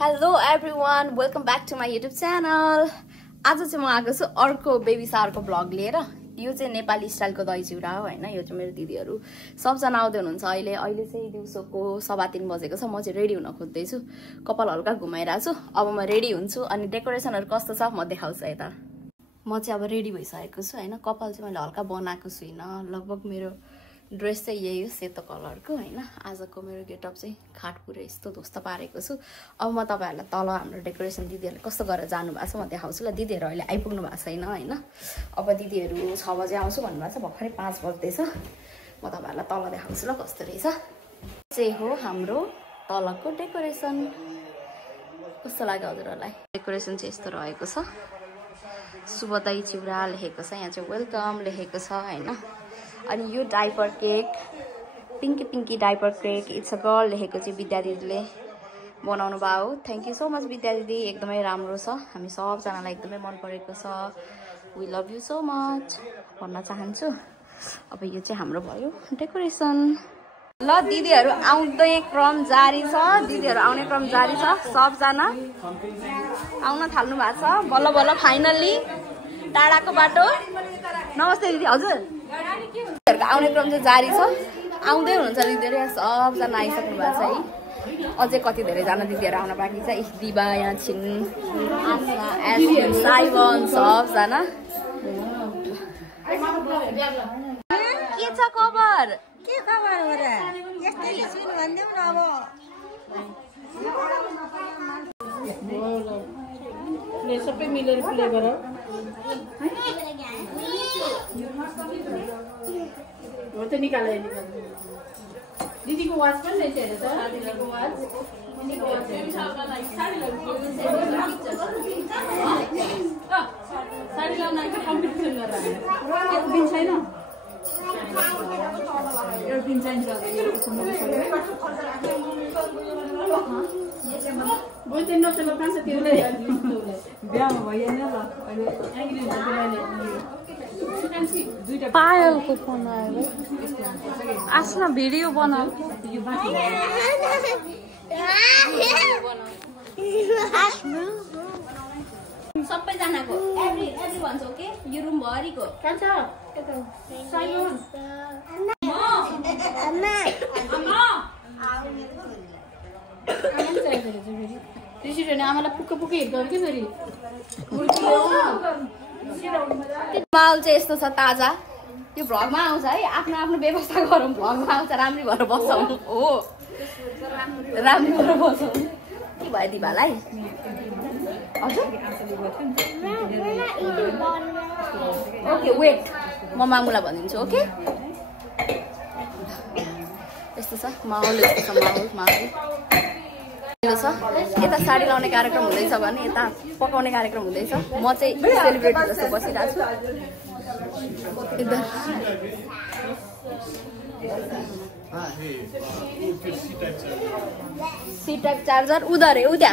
Hello everyone, welcome back to my YouTube channel. आज चाहिँ म आएको छु अर्को बेबी शावरको भ्लग लिएर। यो चाहिँ नेपाली स्टाइलको दही चिउरा हो हैन। यो चाहिँ मेरो दिदीहरु सबजना आउँदै हुनुहुन्छ अहिले चाहिँ दिउँसोको 3:30 बजेको छ। म चाहिँ रेडी हुन खोज्दै छु। कपाल हल्का घुमाइरा छु। अब म रेडी हुन्छु अनि डेकोरेसनहरु कस्तो छ म देखाउँछु यता। म चाहिँ अब रेडी भइसकेको छु हैन। कपाल चाहिँ मैले हल्का बनाएको छुइन। लगभग मेरो ड्रेस चाहिँ यही हो सेतो कलरको हैन। आजको मेरो गेटअप चाहिँ खाटपुरे यस्तो ध्वस्त पारेको छु। अब म तपाईहरुलाई तल हाम्रो डेकोरेसन दिदीहरुले कस्तो गरेर जानु भएको छ म देखाउँछु ल। दिदीहरु अहिले आइपुग्नु भएको छैन हैन। अब दिदीहरु 6 बजे आउँछु भन्नुभएको छ। भर्खरै 5 बज्दै छ। म तपाईहरुलाई तल देखाउँछु ल कस्तो रहेछ। चाहिँ हो हाम्रो तलको डेकोरेसन। कस्तो लाग्यो हजुरहरुलाई? डेकोरेसन चाहिँ यस्तो रहेको छ। शुभ दही चिउरा लेखेको छ। यहाँ चाहिँ वेलकम लेखेको छ हैन। अनि यो diaper cake pinky diaper cake it's a girl लेखेको चाहिँ विद्या दिदीले बनाउनु भयो। Thank you so much Vidya दिदी, एकदमै राम्रो छ। हामी सबजनालाई एकदमै मन परेको छ। We love you so much भन्न चाहन्छु। अब यो चाहिँ हाम्रो भयो डेकोरेसन। ल दिदीहरु आउँदै क्रम जारी छ। दिदीहरु आउने क्रम जारी छ। सबजना आउन थाल्नु भएको छ। बल्ल बल्ल फाइनल्ली टाढाको बाटो। नमस्ते दिदी। हजुर आउने क्रम चाहिँ जारी छ। आउँदै हुनुहुन्छ दिदीहरु। सबजना आइसक्नु भएको छ है। अझै कति धेरै जना दिदीहरु आउन बाँकी छ। दिबा यहाँ छिन्, आशा, एस्मिन, साइवन सबजना। के छ खबर? के खबर हो र? यस्तै सुन भन्दियौ न अब। ले सबै मिलेर प्ले गर। हो त निकाले दिदीको वाच पनि ल्याइछ हेर त। दिदीको वाच दिदीको वाच पनि छ मलाई साडी लगाउनु साडी लगाउन के कम्पिटिसन गरेर एक दिन छैन। एउटा दिन चाहिन्छ बोइतेन नचलो कान्छ तिमीले बिहामा भइएन ल। अहिले पायलको फोन आयो। आस्न भिडियो बनाऊ। सबैजनाको एभ्री भन्छ ओके। यो रुम भरिको कान्छ साइमन त्यसरी नै आमालाई पुक्क पुक्क हिर्काउने कि फेरि माहौल चाहिँ यस्तो छ ताजा। यो भ्लगमा आउँछ है। आफ्नो आफ्नो व्यवस्था गरौँ। भ्लगमा आउँछ राम्री भएर बसौँ हो। राम्री भएर बसौँ। के भयो दिभालाई? हजुर ओके वेट म मामुलाई भनिदिन्छु ओके। यस्तो छ माहौल। यस्तो छ माहौल छ। यता साडी लाउने कार्यक्रम हुँदैछ भने यता पकाउने कार्यक्रम हुँदैछ। म चाहिँ सेलिब्रेटी जस्तो बसिरहेको छु। एकदम सी टाइप चार्जर उधर है। उद्या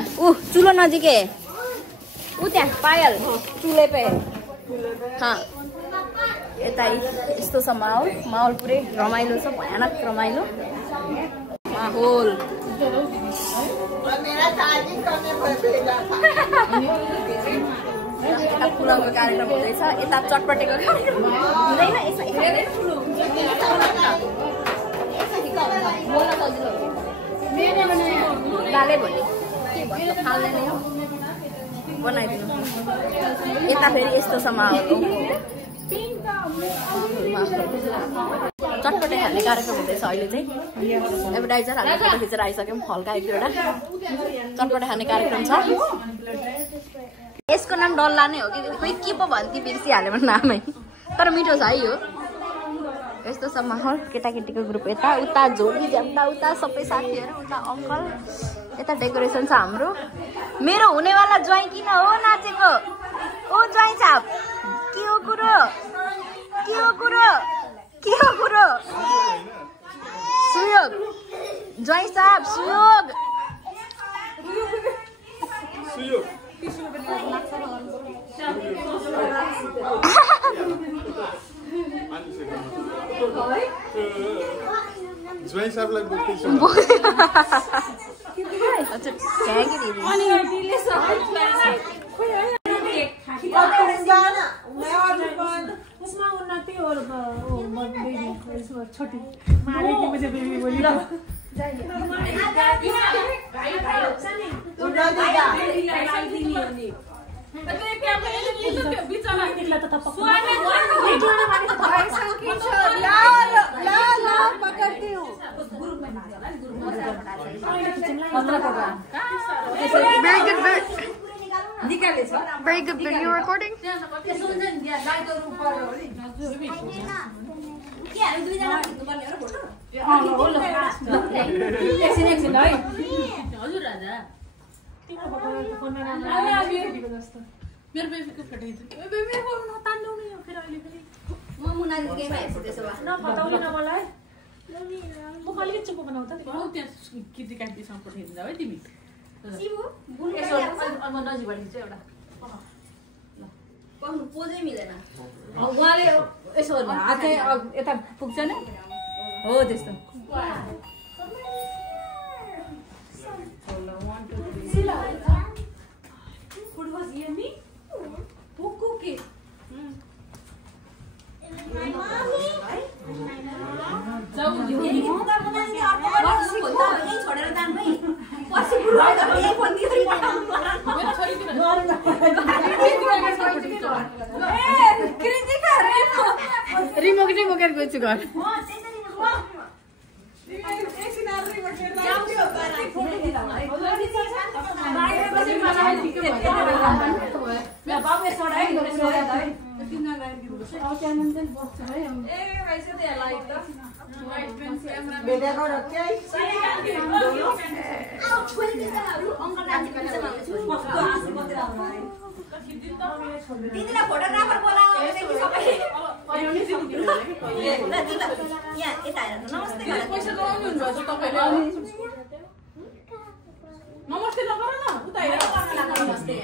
चुलो नजिकै उद्या पायल चुले पे। हाँ यता यस्तो छ माहौल पुरै रमाइलो छ। भयानक रमाइलो माहौल। यता पुलाउको कार्यक्रम हुँदैछ। यता चटपटेको कार्यक्रम हुँदैन। दाले भन्ने के भन्छ फाल्ने नै हो बनाइदिनु। यता फेरि यस्तो छ माहौल। चटपटे खाने कार्यक्रम हुँदैछ अहिले चाहिँ। एडभर्टाइजर हामी फोटो खिचेर आइसक्यौँ। हल्का एक दुईवटा चटपटे खाने कार्यक्रम छ। यसको नाम डल्ला नै हो कि खोइ के पो भन्थे बिर्सिहाल्यो भने नामै। तर मिठो छ है यो। यस्तो छ माहौल। केटाकेटीको ग्रुप यता उता झोली झ्याम्टा उता सबै साथीहरू उता अङ्कल। यता डेकोरेसन छ हाम्रो। मेरो हुनेवाला ज्वाइँ किन हो नाचेको? ओ ज्वाइँ छाप के हो कुरो? सुयोग ज्वाइँ साहब सुयोग। ज्वाइँ साहबलाई बोक्दैछ। थ्याङ्क यू दिदी अनि दिदीले सबै खोइ है उसमा उन्नति और वो बेबी इसमें छोटी मारे की मुझे बेबी बोली पकड़ती हूँ Very good video recording. मेरो बेबीको फटाइदियो बेबीको नतान्नु नि फेरि अहिले फेरि म मुना दिदीकै हेर्छु त्यसो भए नपताउनु न मलाई म कहिले चुप बनाउ त तिमी त्यहाँ किटी काटीसँग पठाइदिन्छ है तिमी शिवु बुनु अब नजिकबाट चाहिँ एउटा पक्नु पोजै मिलेन उहाँले यसो हात चाहिँ यता पुग्छ नि हो त्यस्तो Food was yummy. Who cook it? Remote गएछु घर दिदीलाई फोटोग्राफर बोलाऊ नमस्ते नगर न उता हेर नमस्ते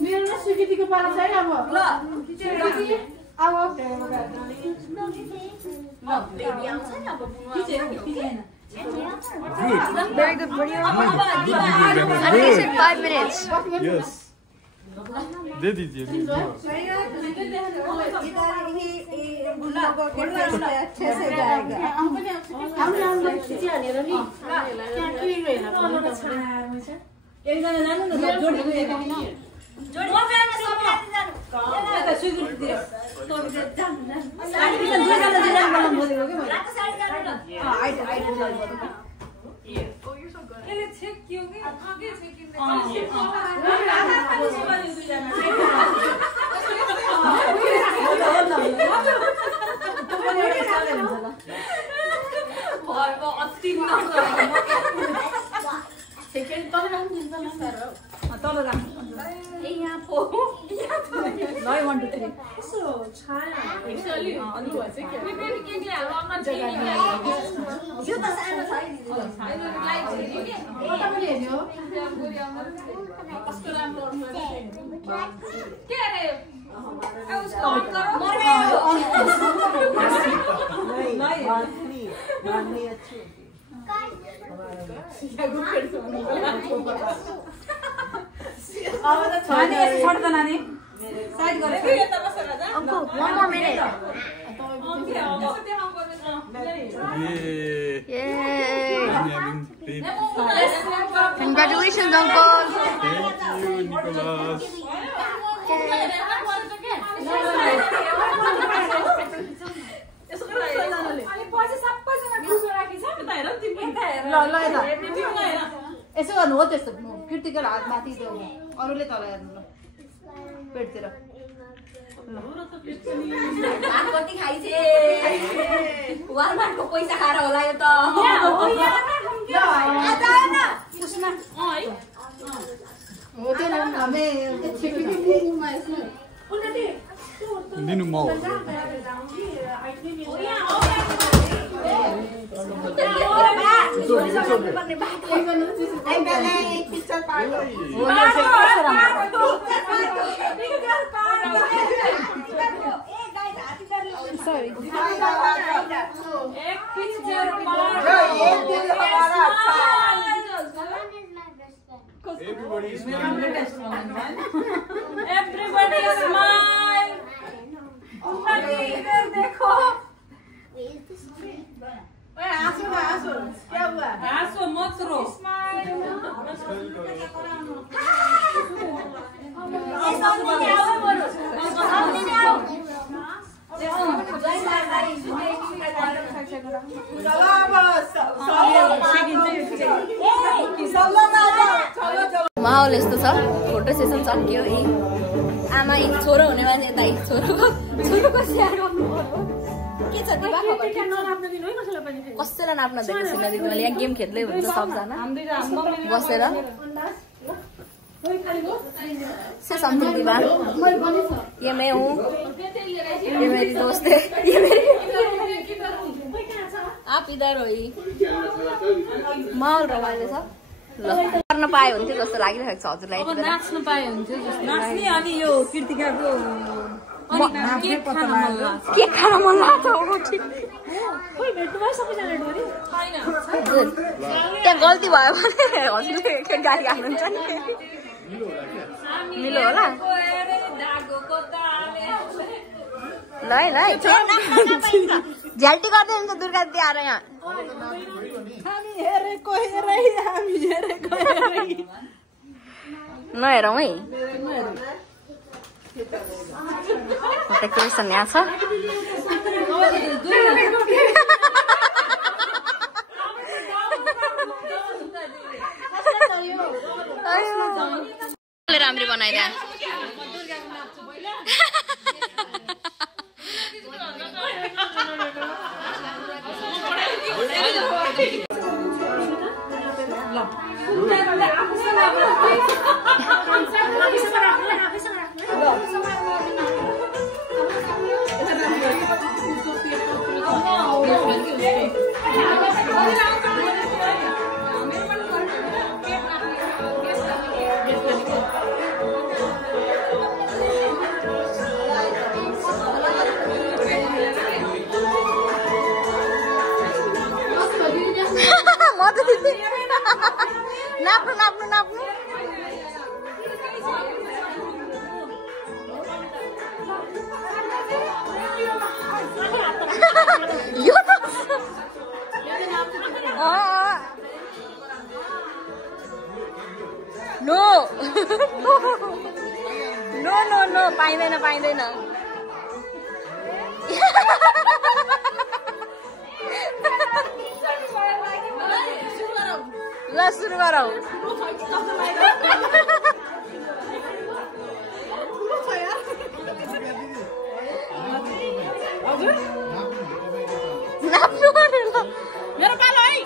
मेरो न स्वीकृतिको पाला छ है अब ल Very good video. Animation 5 minutes. Yes. They दीजिए अच्छे से जाएगा एकजना जानु न जोडीको Uncle, one more minute. Yay! Congratulations, Uncle. Thank you, Nicholas. यसो गर्नु हो त्यस्तो कृतिको हात माथि त्यो अरूले तल हेर्नु ल पेटतिर कति खाइछे वालमार्टको पैसा खाएर होला यो त हो त्यो हामी दिनु म Everybody smile. Everybody smile. इधर देखो. आंसू मत रो. माहौल यस्तो छ फोटो सेसन सकियो आमा एक छोरो हुने मान्छे यता एक छोरोको स्याहार गर्नु पर्यो के छ दिवा खबर कसैलाई नाप्न दिएको छैन दिदीले यहाँ गेम खेल्दै हुन्छ सबजना बसेर से समथिंग दिवा ये मैं हूँ ये मेरी दोस्त है ये मेरी आप इधर हो माहौल रमाइलो छ गर्न पाए हुन्थ्यो जस्तो लागिरहेको छ हजुरलाई नाच्न पाए हुन्थ्यो जस्तो नाच्ने अनि यो कृतिकाको के खान मन लाग्छ त्यहाँ गल्ती भयो भने हजुरले गाली हाल्नुहुन्छ नि मिलो होला ल है ल झ्याल्टी गर्दै हुन्छ दुर्गा दिदी आएर यहाँ नहेरौँ है डेकोरेसन यहाँ छ राम्ररी बनाइदिए नाप्नु नाप्नु नाप्नु यो नो नो नो नो पाइँदैन पाइँदैन ल सुरु गरौँ नाप्नु पर्यो ल मेरो पालो है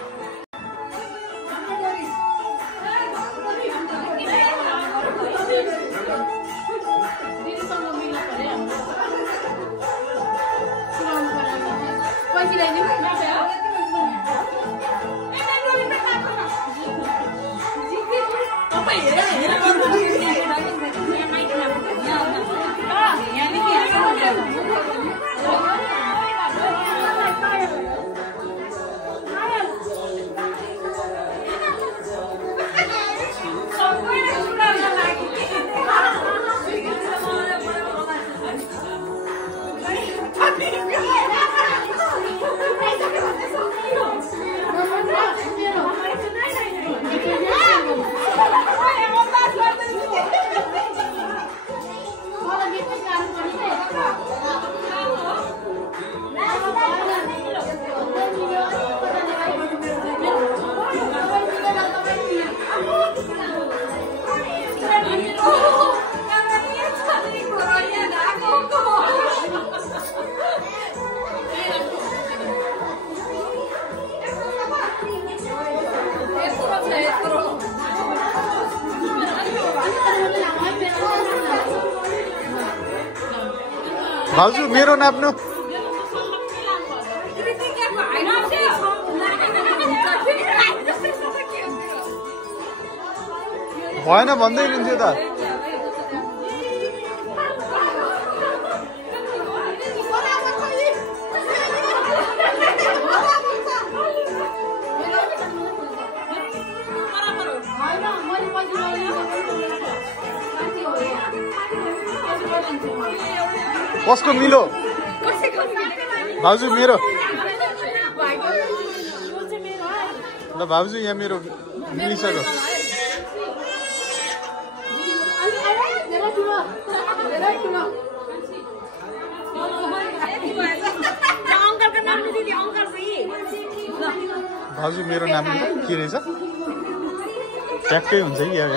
भाउजू मेरो नाप्नु भएन भन्दै हुनुहुन्थ्यो त कसको मिलो भाउजू मेरो ल भाउजू यहाँ मेरो मिलिसक्यो भाउजू मेरो नाम के रहेछ ट्याक्कै हुन्छ कि यार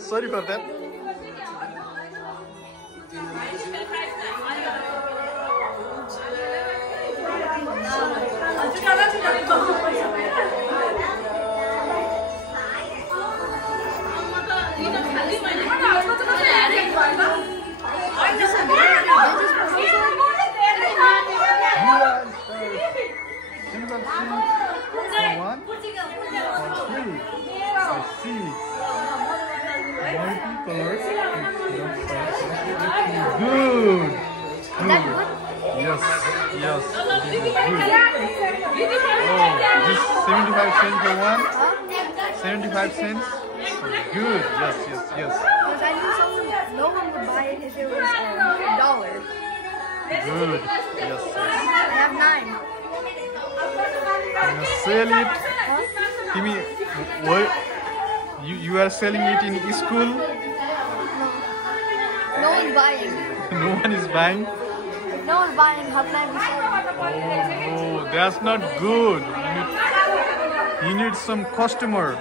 Sorry for that. Good. Yes. Yes. Good. Oh, this 75 cents for one. 75 cents. Good. Yes. Yes. Yes. Because I knew no one would buy it if it was $1. Good. Yes. I have 9. Sell it. Give me. What? You are selling it in school? No one's buying. No one is buying? No one's buying Hotline Michelle. Oh, that's not good. You need some customer.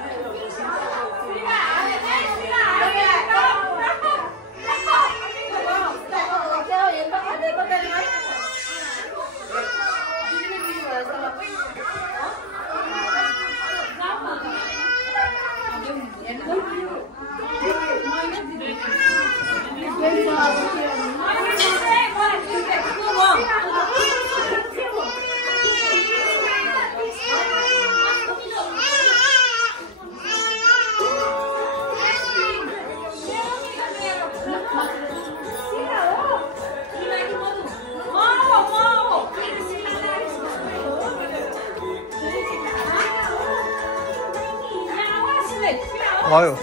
भयो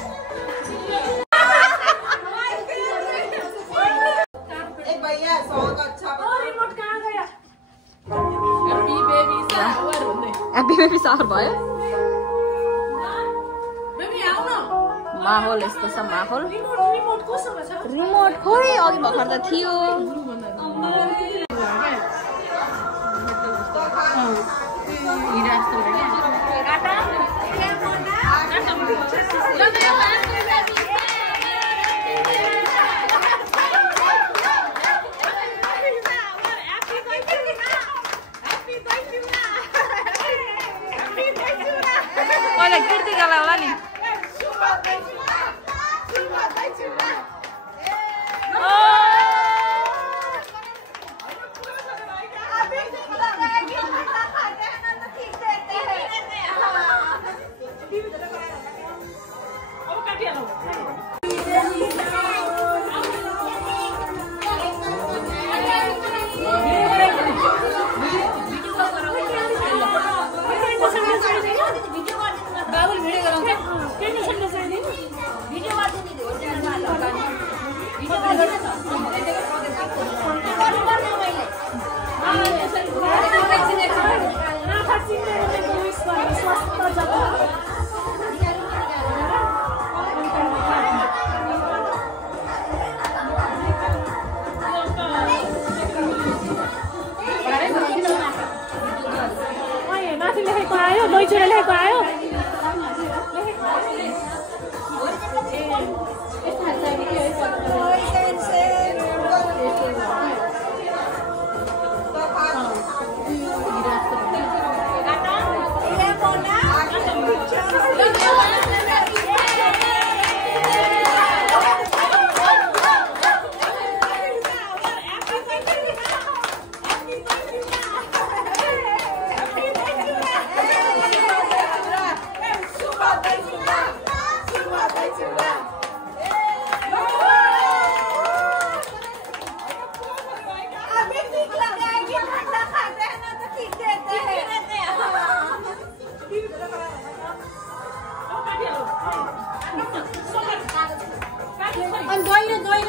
Happy baby shower भयो माहौल यस्तो छ माहौल remote खोइ अघि भर्खर त थियो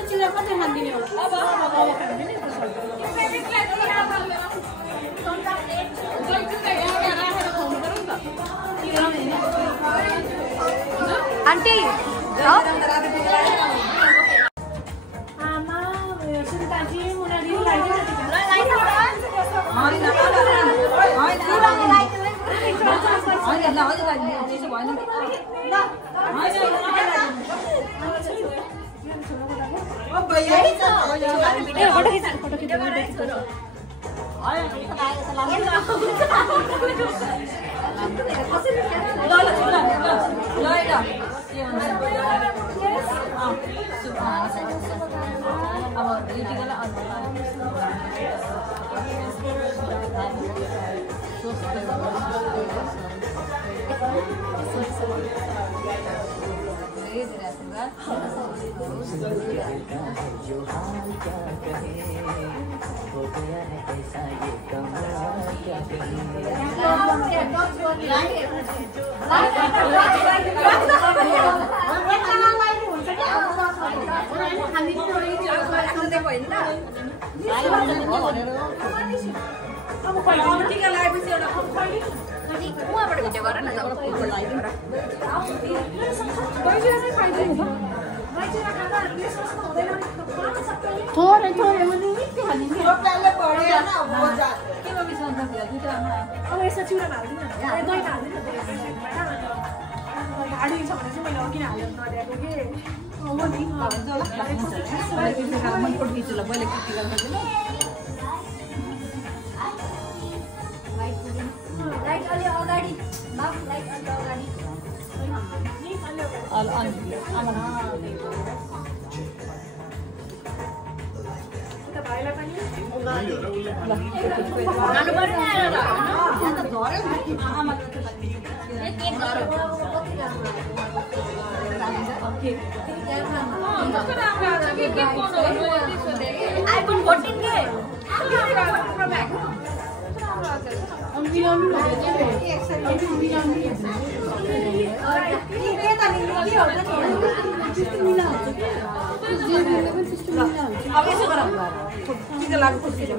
चिरा कति खान्दिने होला अब खान्दिने आन्टी आमा सुन्ताजी मुनादी लाइदिनु उहाँबाट भिडियो गर न थोरै थोरै मैले अब यसो चिउरामा हालिदिनु दही हालिदिनु गाडी छ भने चाहिँ मैले अघि हालेर नदिएको कि हो नि लाइट अलि अगाडि बाबु लाइट अलि अगाडि भाइलाई पनि iPhone 14 के अब यसो गरौँ चिजो लाग्नु खुसी छ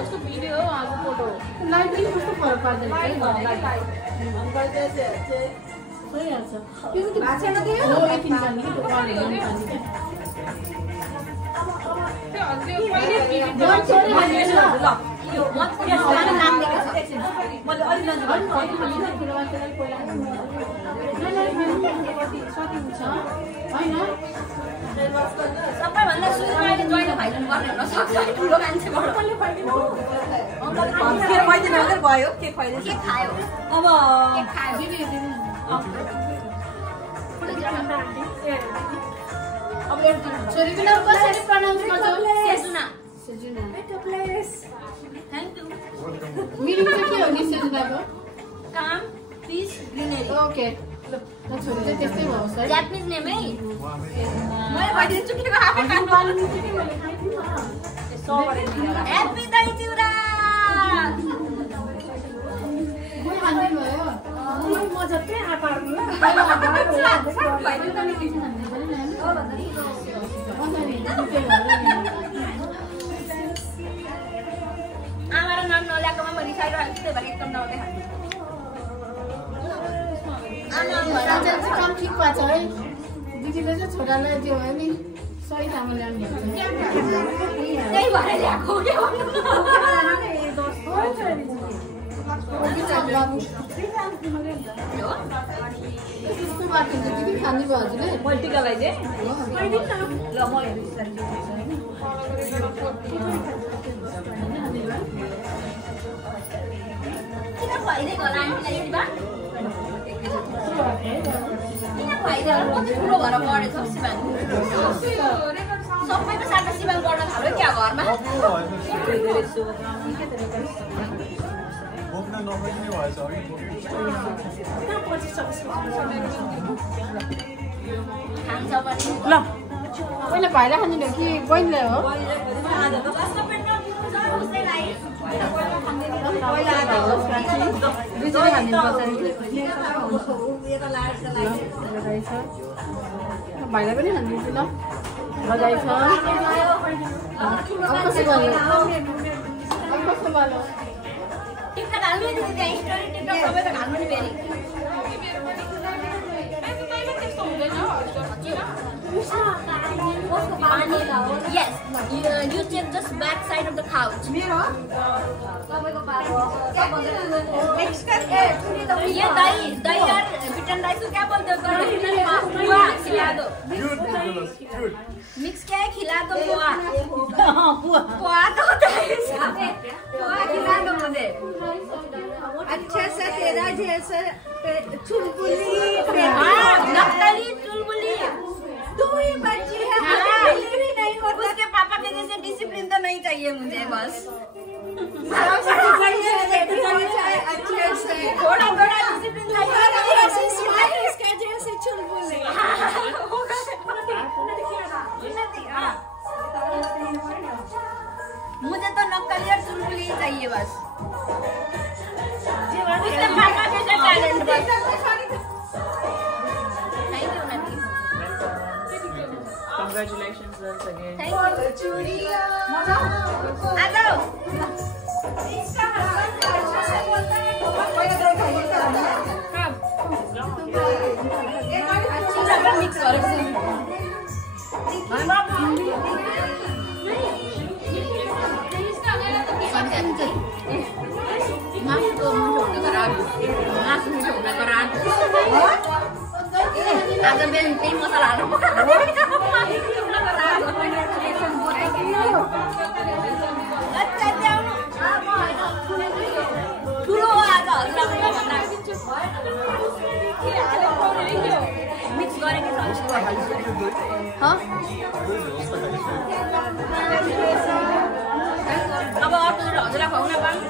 उसको भिडियो आज फोटो लाइट पनि कस्तो फरक पार्दैन भइहाल्छ त्यो चाहिँ भाषा नदियो हो एकदिन जाने कि सबैभन्दा सुरुमा अहिले जोइन भाइजन गर्ने हुन सक्छ ठुलो मान्छेबाट भयो के खुवाइदिनु के खायो अब के खायो अब छोरीको नाम कसरी प्रनाउन्स गर्छौ सेजुना सेजुना प्लेस थ्यांक यू मिनिङ चाहिँ के हो नि सेजुनाको काम पीस ग्रीनरी ओके ल छोरी चाहिँ त्यस्तै भयो सर जापानिज नेम है मैले भनिदिन्छु कि आफै खानु ह्यापी दही चिउरा कोही खाँदैन भयो म जति आपार्नु आमा र नाम नल्याएकोमा म रिसाइरहेको छु त्यही भएर एकदम नआउँदै चाहिँ काम ठिक भएको छ है दिदीले चाहिँ छोरालाई त्यो भयो नि सही ठाउँमा ल्याउनु त्यही भएर ल्याएको के खानु भयो हजुरले पोलिटिकललाई चाहिँ ल म किन भइदिएको होला आन्टीलाई यति बा किन भइदियो होला कति ठुलो भएर बढेछ शिवाङ सबैको साथमा शिवाङ बढ्न थाल्यो क्या घरमा खान्छ पनि ल पहिला भाइलाई खानु कि बहिनीलाई हो आज त भाइलाई पनि हालिदिन्छु ल लगाइछ कस्तो भयो कस्तो भयो टिकटक हाल्नु नि त्यहाँ स्टोरी टिकटक सबै त हाल्नु नि फेरि Yes, you take this back side of the couch. ये दही और बिटन राइस को क्या बोलते हो? पोहा खिला दो। मिक्स क्या है? खिला दो पोहा। पोहा तो होता है पोहा खिला दो मुझे। अच्छा सा तेरा जैसा चुलबुली नकली चुलबुली तू ही बच्ची है भी नहीं होता उसके पापा के जैसे डिसिप्लिन तो नहीं चाहिए मुझे बस अच्छे से थोड़ा थोड़ा डिसिप्लिन इसका जैसे चुलबुली मुझे तो नकली और चुलबुली ही चाहिए बस उसके पापा के जैसे talent bus Congratulations once again. Thank you. आ जाओ। मिक्स आज बिहान त्यही मसलाहरू ठुलो आज मिक्स गरेको अब अर्को हजुरलाई खुवाउन पाऊँ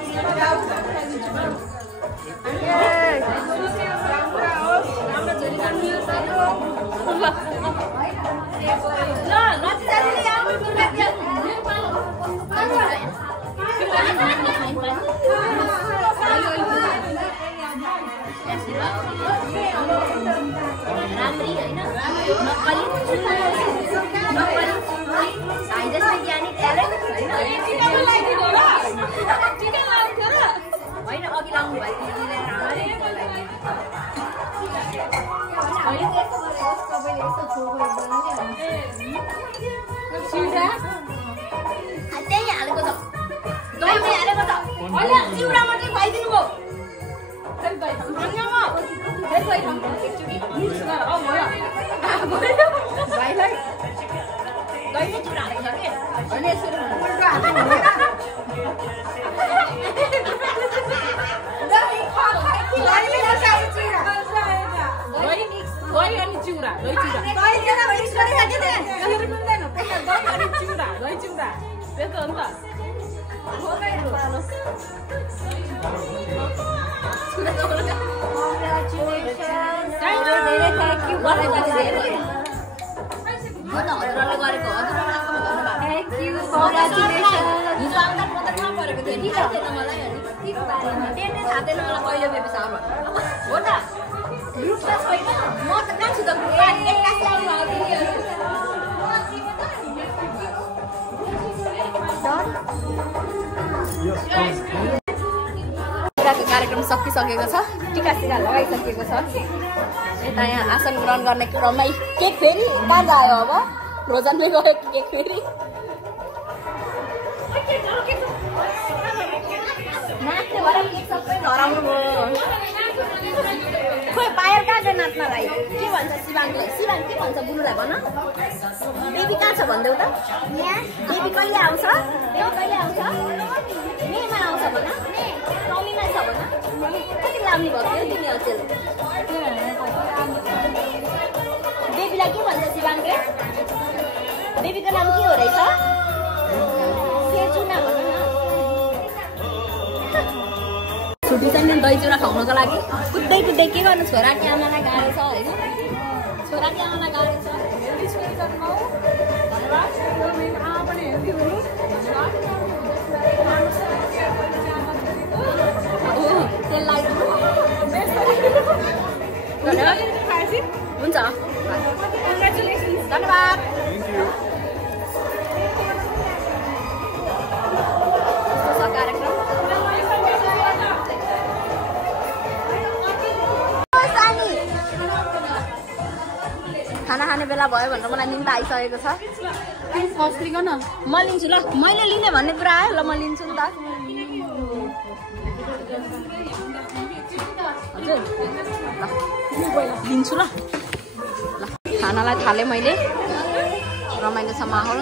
राम्री होइन नक्कली जस्तै ज्ञानी ट्यालेन्ट होइन अघि लाउनु भयो त्यही हालेको छ दही हालेको छ चिउरा मात्रै खुवाइदिनु भयो भाइलाई दही चिउरा हालेको छ कि दही अनि चिउरा दही चिउरा त्यस्तो हो नि हिजो आउँदा म त थाहा परेको थियो नि थाहा मलाई थाहा थिएन मलाई कहिले बेबी सावर हो त ग्रुप क्लास होइन म त कहाँ छु त कार्यक्रम सकिसकेको छ टिका सिका लगाइसकेको छ यता यहाँ आसन ग्रहण गर्ने क्रममै केक फेरि कहाँ जायो अब रोजनले गयो केक फेरि नाच्ने भएर केक सबै धराउनु भयो खोइ पायल कहाँ गयो नाच्नलाई के भन्छ शिवाङले शिवाङ के भन्छ बुनुलाई भन बेबी कहाँ छ भनिदेऊ त बेबी कहिले आउँछ कहिले आउँछ मेमा आउँछ भन टमीमा छ भन कति लाउने भएको थियो तिमी अचेल बेबीलाई के भन्छ शिवाङले बेबीको नाम के हो रहेछ सेजुना भन न छुट्टी चाहिँ दही चिउरा खुवाउनको लागि कुद्दै कुद्दै के गर्नु छोराकी आमालाई गाह्रो छ होइन छोराकी आमालाई गाह्रो छ त्यसलाई हुन्छ धन्यवाद खाना खाने बेला भयो भनेर मलाई निम्ता आइसकेको छ म लिन्छु ल मैले लिने भन्ने कुरा आयो ल म लिन्छु नि त हजुर लिन्छु ल खानालाई थालेँ मैले रमाइलो छ माहौल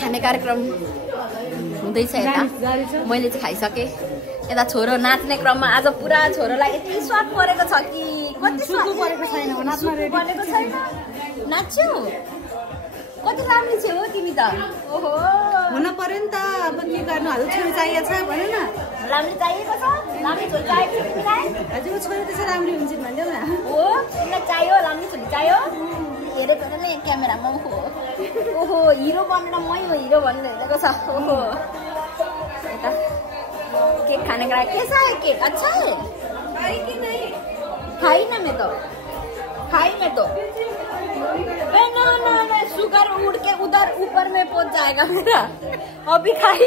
खाने कार्यक्रम हुँदैछ यता मैले चाहिँ खाइसकेँ यता छोरो नाच्ने क्रममा आज पुरा छोरोलाई यति स्वाद परेको छ कि कति स्वाद परेको छैन नाच्यौ कति राम्रो छे हो तिमी त ओहो हुन पर्यो नि त अब के गर्नु हजुर छोरी चाहिएको छ भन न राम्रो चाहिएको छ राम्रो छोरी चाहिएको छ तिमीलाई हजुर छोरी त्यसै राम्रो हुन्छ भन्देऊ न हो तिमीलाई चाहियो राम्रो छोरी चाहियो हेरेको त नि क्यामेरामा ओहो हिरो बनेर मै हो हिरो भन्ने हेरेको छ ओहो यता केक खाने का कैसा है केक अच्छा है खाई ना मैं तो ना शुगर उड़ के उधर ऊपर में पहुंच जाएगा मेरा अभी खाई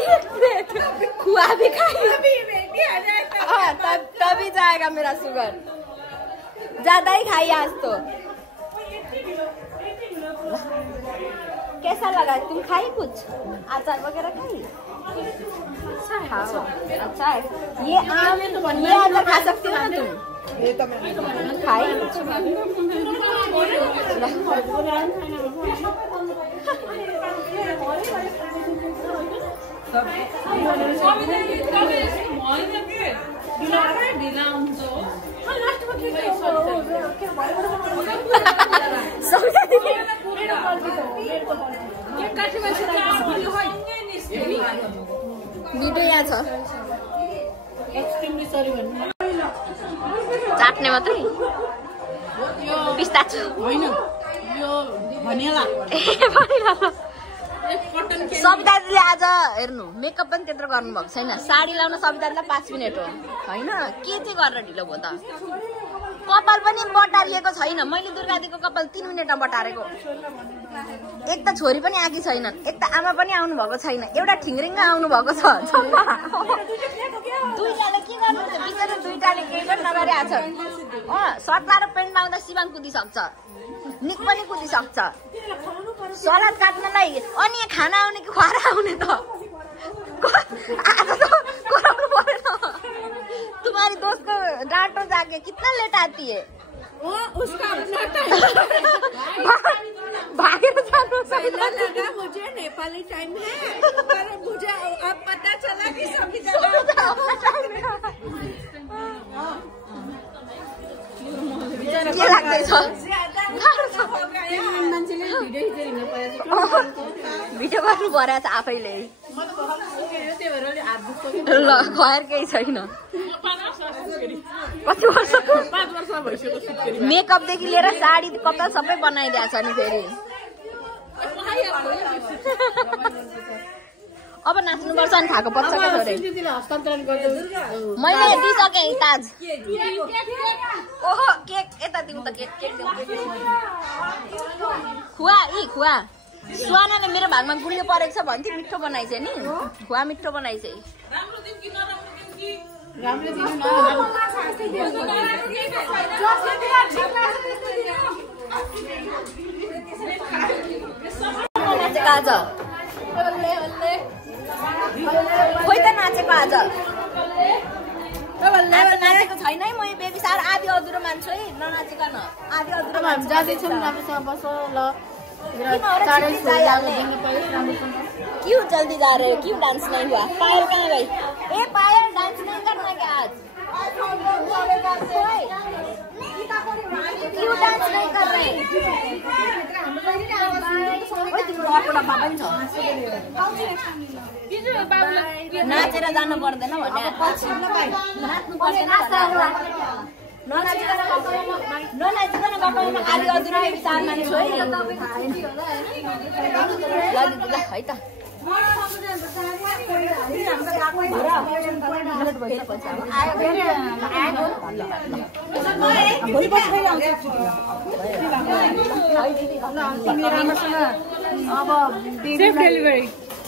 खुआ भी खाई तभी जाएगा मेरा शुगर ज्यादा ही खाई आज तो कैसा लगा तुम खाई कुछ अचार वगैरह खाई अच्छा है ये अचार खा सकती हो ना तुम खाई भिडियो यहाँ छ चाट्ने मात्रै पिस्ताचो होइन यो भनिएला सविताले आज हेर्नु मेकअप पनि त्यत्रो गर्नुभएको छैन साडी लाउन सवितालाई 5 मिनट हो होइन के चाहिँ गरेर ढिलो भयो त कपाल पनि बटारिएको छैन मैले दुर्गादीको कपाल 3 मिनेटमा बटारेको एक त छोरी पनि आकी छैनन् एक त आमा पनि आउनु भएको छैन एउटा ठिङ्रिङ्गा आउनु भएको छ दुईटाले के गर्नुहुन्छ बिचरा दुईटाले केही पनि नगरेको छ सर्ट लाएर पेन्ट लाउँदा सिवाङ कुदिसक्छ निक पनि कुदिसक्छ सलाद काट्नलाई अनि खाना आउने कि खुवाएर आउने त आज त कराउनु परेन तुम्हारी दोस्त को डांटो जाके कितना लेट आती है वो उसका अपना भागे लगा मुझे नेपाली टाइम है पर मुझे अब पता चला कि सभी जगह के लाग्दैछ भिडियो गर्नु परेछ आफैले ल खैर केही छैन कति वर्षको 5 वर्ष भइसक्यो मेकअपदेखि लिएर साडी कपाल सबै बनाइदिएको छ नि फेरि अब नाच्नुपर्छ नि खाएको पर्छ हस्तान्तरण गर्दै मैले दिइसकेँ ताज ओहो केक यता दिउँ त केक खुवा खुवा सुहानाले मेरो भागमा गुलियो परेको छ भन्थ्यो मिठो बनाइछ नि खुवा मिठो बनाइछ राम्रो दिनु न नाचेको आज खोइ त नाचेको आज नाचेको छैन है म यो बेबी सार आधी अधुरो मान्छु है ननाचेकन आधी अधुरो हामी जाँदैछौँ राम्रोसँग बस ल क्यों जल्दी जा रहे हो क्यों डांस नहीं हुआ पायल कहाँ गई ए पायल डांस नहीं करना क्या आज क्यों डांस नहीं कर रहे नाचेर जानु पर्दैन भने ननाचिकन गफाउनु आदि अधुरै विचार मान्छु है ल दिदी ल है त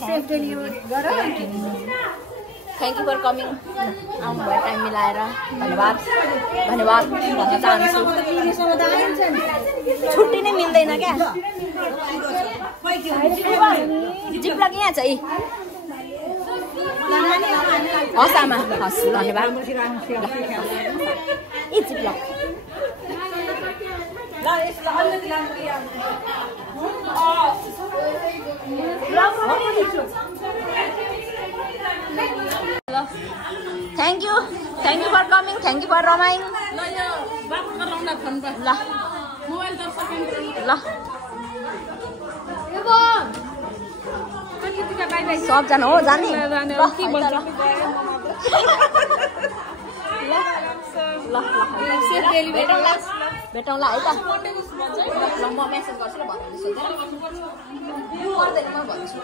safe delivery thank you for coming आउनुभयो टाइम मिलाएर धन्यवाद धन्यवाद भन्न चाहन्छु छुट्टी नै मिल्दैन क्या जिप्लक यहाँ छ है हस् आमा हस् धन्यवाद ए जिप्लक thank you for coming thank you for remaining ल सबजना हो जाने भेटौँला है त ल म मेसेज गर्छु ल भन्दैछु पर्दैन म भन्छु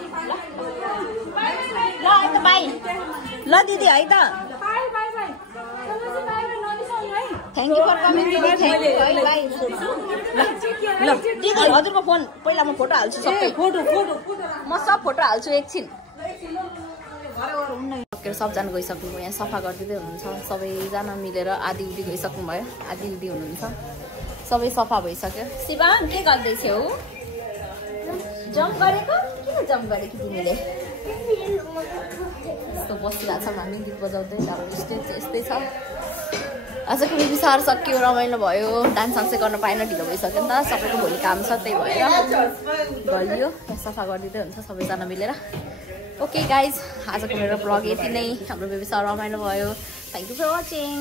ल है त बाई ल दिदी है त थ्याङ्क यू फर कमिङ दिदी थ्याङ्क यू है बाई ल दिदी हजुरको फोन पहिला म फोटो हाल्छु सबै म सब फोटो हाल्छु एकछिन सबजना गइसक्नुभयो यहाँ सफा गरिदिँदै हुनुहुन्छ सबैजना मिलेर आधी उधी गइसक्नुभयो आधी उधी हुनुहुन्छ सबै सफा भइसक्यो शिवान के गर्दैछौ जम्प गरेको किन जम्प गरेको तिमीले यस्तो बसिरहेको छ हामी गीत बजाउँदै हाम्रो स्टेज यस्तै छ आजको बिसार सक्यो रमाइलो भयो डान्स सान्सै गर्न पाएन ढिलो भइसक्यो नि त सबैको भोलि काम छ त्यही भएर गलियो सफा गरिदिँदै हुन्छ सबैजना मिलेर ओके गाइज आजको मेरो ब्लग यति नै हाम्रो बेबी सार रमाइलो भयो थ्याङ्क यू फर वाचिङ